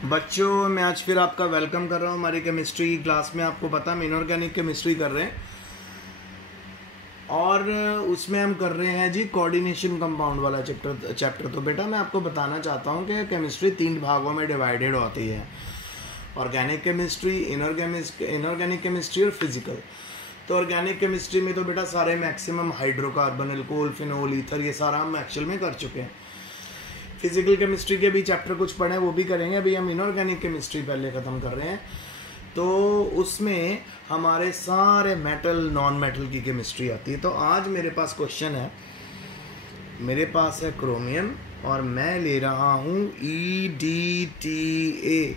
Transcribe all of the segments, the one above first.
बच्चों, मैं आज फिर आपका वेलकम कर रहा हूँ हमारी केमिस्ट्री क्लास में। आपको पता है इनऑर्गेनिक केमिस्ट्री कर रहे हैं और उसमें हम कर रहे हैं जी कोऑर्डिनेशन कंपाउंड वाला चैप्टर। तो बेटा मैं आपको बताना चाहता हूँ कि केमिस्ट्री 3 भागों में डिवाइडेड होती है, ऑर्गेनिक केमिस्ट्री, इनऑर्गेनिक केमिस्ट्री और फिजिकल। तो ऑर्गेनिक केमिस्ट्री में तो बेटा सारे maximum hydrocarbon, alcohol, phenol, ether, ये सारा हम एक्चुअल में कर चुके हैं। फिजिकल केमिस्ट्री के भी चैप्टर कुछ पढ़े वो भी करेंगे। अभी हम इनऑर्गेनिक केमिस्ट्री पहले ख़त्म कर रहे हैं, तो उसमें हमारे सारे मेटल नॉन मेटल की केमिस्ट्री आती है। तो आज मेरे पास क्वेश्चन है, मेरे पास है क्रोमियम और मैं ले रहा हूँ EDTA,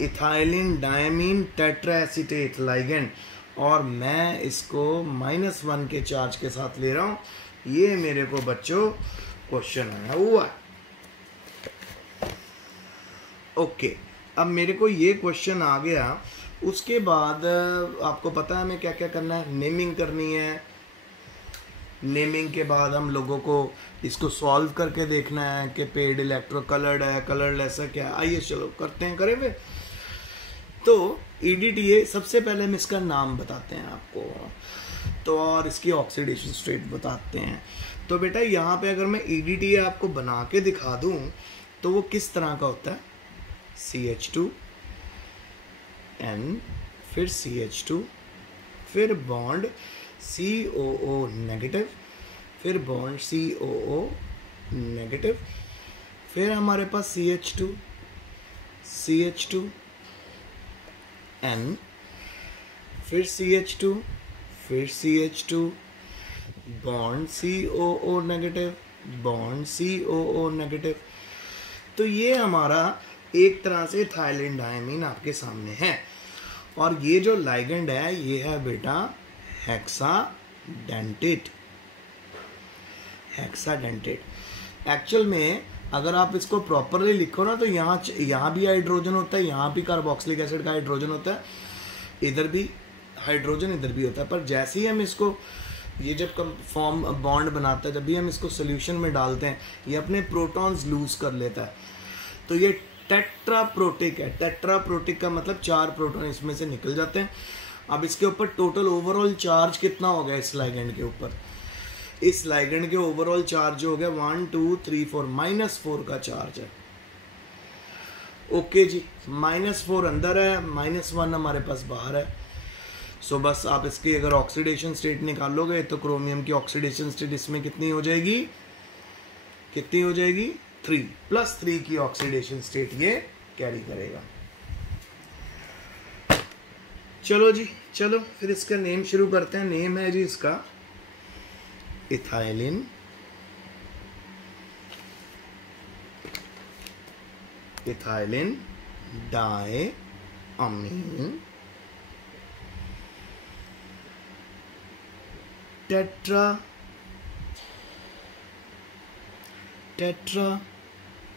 इथाइलिन डायमीन टेट्राएसीटेट लाइगेंड, और मैं इसको -1 के चार्ज के साथ ले रहा हूँ। ये मेरे को बच्चों क्वेश्चन आया हुआ। ओके, अब मेरे को ये क्वेश्चन आ गया। उसके बाद आपको पता है हमें क्या क्या करना है, नेमिंग करनी है। नेमिंग के बाद हम लोगों को इसको सॉल्व करके देखना है कि पेड इलेक्ट्रो कलर्ड है, कलरलेस है, क्या। आइए चलो करते हैं, करें वे। तो EDTA सबसे पहले हम इसका नाम बताते हैं आपको, तो और इसकी ऑक्सीडेशन स्टेट बताते हैं। तो बेटा यहाँ पे अगर मैं EDTA आपको बना के दिखा दूँ तो वो किस तरह का होता है, CH2N, फिर CH2, फिर बॉन्ड COO नेगेटिव, फिर बॉन्ड COO नेगेटिव, फिर हमारे पास CH2, CH2N, फिर CH2, फिर CH2, bond COO negative, bond COO negative. तो ये हमारा एक तरह से इथाइलिन डायमीन आपके सामने है। और ये जो लाइगेंड है ये है बेटा हेक्साडेंटेट। हेक्साडेंटेट एक्चुअल में अगर आप इसको प्रॉपरली लिखो ना तो यहाँ भी हाइड्रोजन होता है, यहाँ भी कार्बोक्सिलिक एसिड का हाइड्रोजन होता है, इधर भी हाइड्रोजन, इधर भी होता है। पर जैसे ही हम इसको, ये जब फॉर्म बॉन्ड बनाता है, जब भी हम इसको सोल्यूशन में डालते हैं, ये अपने प्रोटॉन्स लूज कर लेता है। तो ये टेट्राप्रोटिक है। टेट्राप्रोटिक का मतलब 4 प्रोटॉन इसमें से निकल जाते हैं। अब इसके ऊपर टोटल ओवरऑल चार्ज कितना हो गया इस लाइगेंड के ऊपर? इस लाइगेंड के ओवरऑल चार्ज हो गया 1 2 3 4, -4 का चार्ज है। ओके जी, -4 अंदर है, -1 हमारे पास बाहर है। सो बस आप इसकी अगर ऑक्सीडेशन स्टेट निकालोगे तो क्रोमियम की ऑक्सीडेशन स्टेट इसमें कितनी हो जाएगी, 3 +3 की ऑक्सीडेशन स्टेट ये कैरी करेगा। चलो जी, चलो फिर इसका नेम शुरू करते हैं। नेम है जी इसका इथाइलिन डायमीन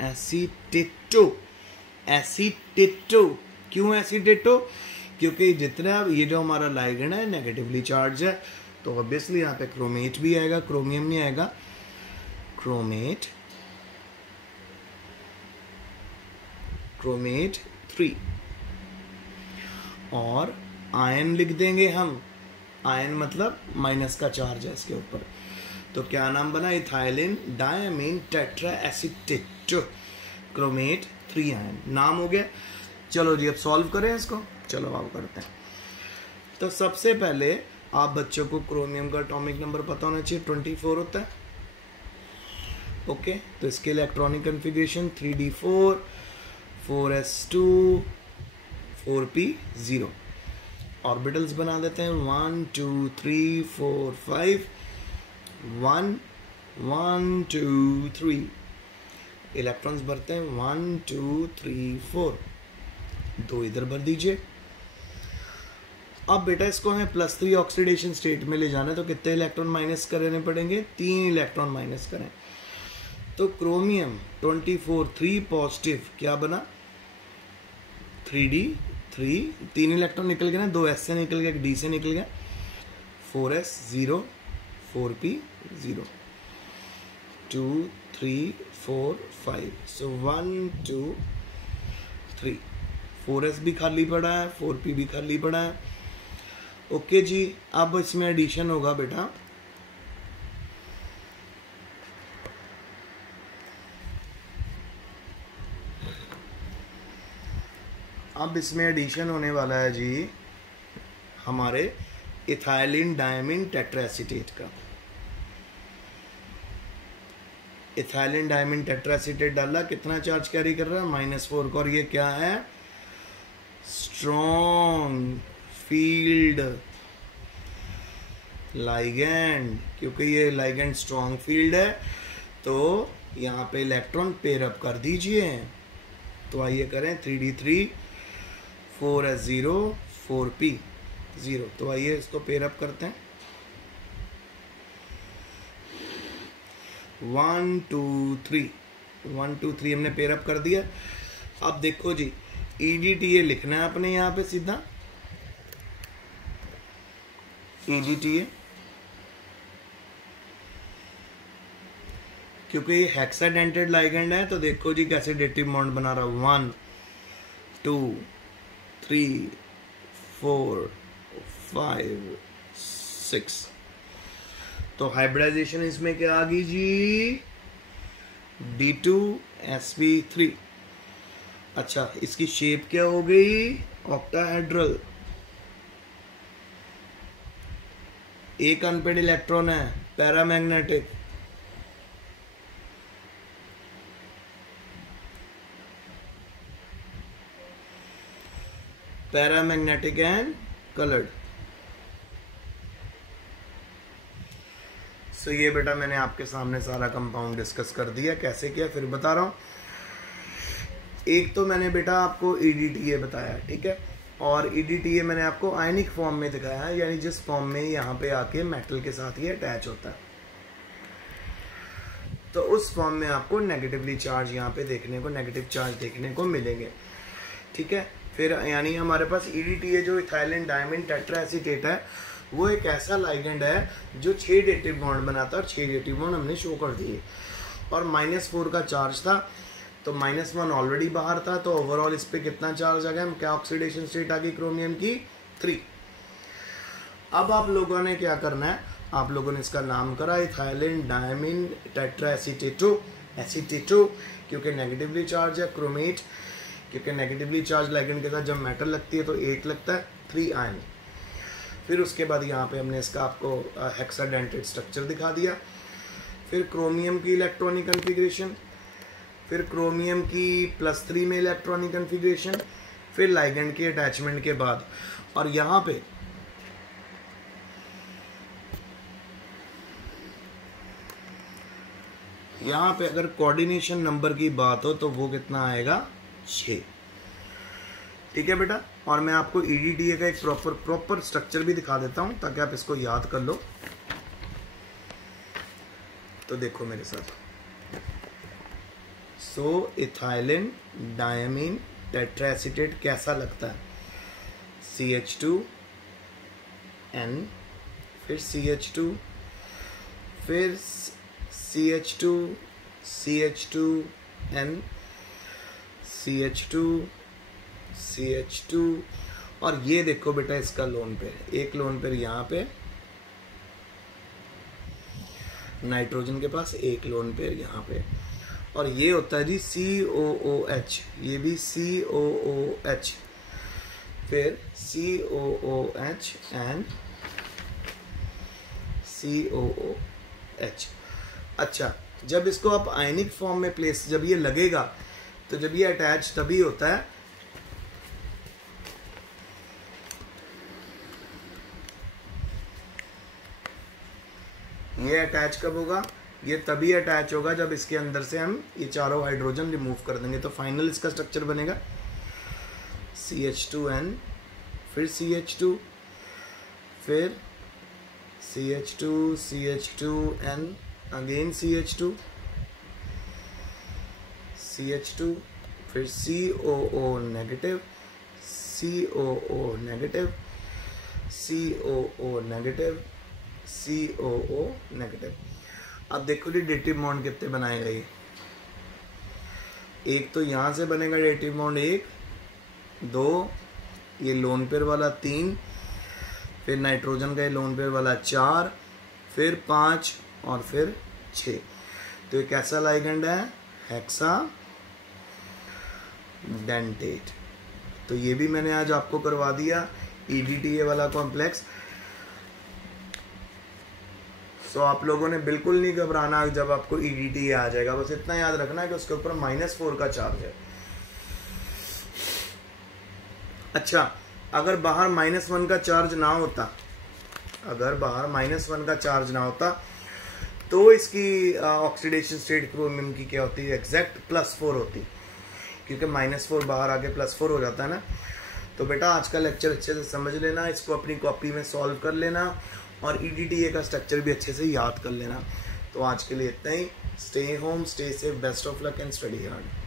एसीटेटो। क्यों एसीटेटो? क्योंकि जितना ये जो हमारा लाइगेंड है नेगेटिवली चार्ज है, तो ऑब्वियसली यहाँ पे क्रोमेट भी आएगा, क्रोमियम नहीं आएगा। क्रोमेट 3 और आयन लिख देंगे हम। आयन मतलब माइनस का चार्ज है इसके ऊपर। तो क्या नाम बना, इथाइलिन डायमीन टेट्राएसीटेट, क्रोमेट 3 आयन, नाम हो गया। चलो जी अब सॉल्व करें इसको, चलो आप करते हैं। तो सबसे पहले आप बच्चों को क्रोमियम का एटॉमिक नंबर पता होना चाहिए, 24 होता है। ओके, तो इसके electronic configuration 3d4, 4s2, 4p0। Orbitals बना देते हैं 1 2 3 4 5, 1 1 2 3। इलेक्ट्रॉन्स भरते हैं 1 2 3 4, 2 इधर भर दीजिए। अब बेटा इसको हमें +3 ऑक्सीडेशन स्टेट में ले जाना है, तो कितने इलेक्ट्रॉन माइनस करने पड़ेंगे, 3 इलेक्ट्रॉन माइनस करें। तो क्रोमियम 24 3 पॉजिटिव क्या बना, 3d3, 3 इलेक्ट्रॉन निकल गए ना, 2 s से निकल गया, 1 d से निकल गया, 4s0, 4p0, 2 3 4 5। So 1 2 3, 4s भी खाली पड़ा है, 4p भी खाली पड़ा है। ओके जी, अब इसमें एडिशन होगा बेटा, अब इसमें एडिशन होने वाला है जी हमारे इथाइलिन डायमीन टेट्राएसीटेट का। इथाइलिन डायमीन टेट्राएसीटेट डाला, कितना चार्ज कैरी कर रहा है? -4 का। और ये क्या है? Strong field ligand. क्योंकि ये लाइगेंड स्ट्रॉन्ग फील्ड है तो यहाँ पे इलेक्ट्रॉन पेयर अप कर दीजिए। तो आइए करें 3d3 4s0 4p0। तो आइए इसको पेयर अप करते हैं। 1 2 3 1 2 3 हमने पेयर अप कर दिया। अब देखो जी, EDTA लिखना है अपने यहाँ पे सीधा, EDTA, क्योंकि ये हेक्साडेंटेड लाइगेंड है। तो देखो जी कैसे डेटिव बॉन्ड बना रहा हूँ, 1 2 3 4 5 6। तो हाइब्रिडाइजेशन इसमें क्या आ गई जी? D2sp3। अच्छा, इसकी शेप क्या हो गई? ऑक्टाहेड्रल। एक अनपेड इलेक्ट्रॉन है, paramagnetic. Paramagnetic and coloured. So ये बेटा मैंने आपके सामने सारा कंपाउंड डिस्कस कर दिया। कैसे किया फिर बता रहा हूँ। एक तो मैंने बेटा आपको EDTA बताया, ठीक है, और EDTA मैंने आपको आयनिक फॉर्म में दिखाया है, यानी जिस फॉर्म में यहाँ पे आके मेटल के साथ ये अटैच होता है। तो उस फॉर्म में आपको नेगेटिवली चार्ज यहाँ पे देखने को, नेगेटिव चार्ज देखने को मिलेंगे, ठीक है। फिर यानी हमारे पास EDTA जो इथाइलिन डायमीन टेट्राएसीटेट है, वो एक ऐसा लाइगेंड है जो 6 डेटिव बॉन्ड बनाता है, और 6 डेटिव बॉन्ड हमने शो कर दिए। और -4 का चार्ज था, तो -1 ऑलरेडी बाहर था, तो ओवरऑल इस पे कितना चार्ज आ गया? क्या ऑक्सीडेशन स्टेट आ गई क्रोमियम की? 3। अब आप लोगों ने क्या करना है, आप लोगों ने इसका नाम करा इथाइलिन डायमीन टेट्राएसीटेटो, एसीटेटो, क्योंकि नेगेटिवली चार्ज है। क्रोमेट, क्योंकि नेगेटिवली चार्ज लाइगेंड के साथ जब मेटल लगती है तो 8 लगता है, 3 आयन। फिर उसके बाद यहाँ पे हमने इसका आपको हेक्साडेंटेड स्ट्रक्चर दिखा दिया। फिर क्रोमियम की इलेक्ट्रॉनिक कन्फिग्रेशन, फिर क्रोमियम की +3 में इलेक्ट्रॉनिक कन्फिग्रेशन, फिर लाइगेंड के अटैचमेंट के बाद। और यहाँ पे अगर कोऑर्डिनेशन नंबर की बात हो तो वो कितना आएगा? 6। ठीक है बेटा। और मैं आपको EDTA का एक प्रॉपर स्ट्रक्चर भी दिखा देता हूं ताकि आप इसको याद कर लो। तो देखो मेरे साथ, सो इथाइलिन डायमीन टेट्राएसीटेट कैसा लगता है? CH2N, फिर CH2, फिर CH2, CH2N, CH2, CH2, और ये देखो बेटा इसका लोन पेयर, एक लोन पेयर यहाँ पे नाइट्रोजन के पास, एक लोन पेयर यहाँ पे, और ये होता है जी COOH, ये भी COOH, फिर COOH एंड COOH। अच्छा, जब इसको आप आयनिक फॉर्म में प्लेस, जब ये लगेगा तो जब ये अटैच तभी होता है, ये अटैच कब होगा? ये तभी अटैच होगा जब इसके अंदर से हम ये चारों हाइड्रोजन रिमूव कर देंगे। तो फाइनल इसका स्ट्रक्चर बनेगा CH2N, फिर CH2, फिर CH2, CH2N, again CH2, CH2, फिर COO negative, COO negative, COO negative, COO negative. अब देखो जी डेटिव बॉन्ड कितने बनाए गए। एक तो यहाँ से बनेगा डेटिव बॉन्ड एक, 2, ये लोन पेयर वाला 3, फिर नाइट्रोजन का ये लोन पेयर वाला 4, फिर 5 और फिर 6। तो ये कैसा लाइगेंड है? Hexa dentate. तो ये भी मैंने आज आपको करवा दिया EDTA वाला कॉम्प्लेक्स। तो आप लोगों ने बिल्कुल नहीं घबराना जब आपको EDTA आ जाएगा, बस इतना याद रखना है कि उसके ऊपर -4 का चार्ज है। अच्छा, अगर बाहर -1 का चार्ज ना होता, अगर बाहर -1 का चार्ज ना होता तो इसकी ऑक्सीडेशन स्टेट क्रोमियम की क्या होती है? एग्जैक्ट +4 होती, क्योंकि -4 बाहर आके +4 हो जाता है ना। तो बेटा आज का लेक्चर अच्छे से समझ लेना, इसको अपनी कॉपी में सॉल्व कर लेना और EDTA का स्ट्रक्चर भी अच्छे से याद कर लेना। तो आज के लिए इतना ही। Stay home, stay safe, best of luck and study hard.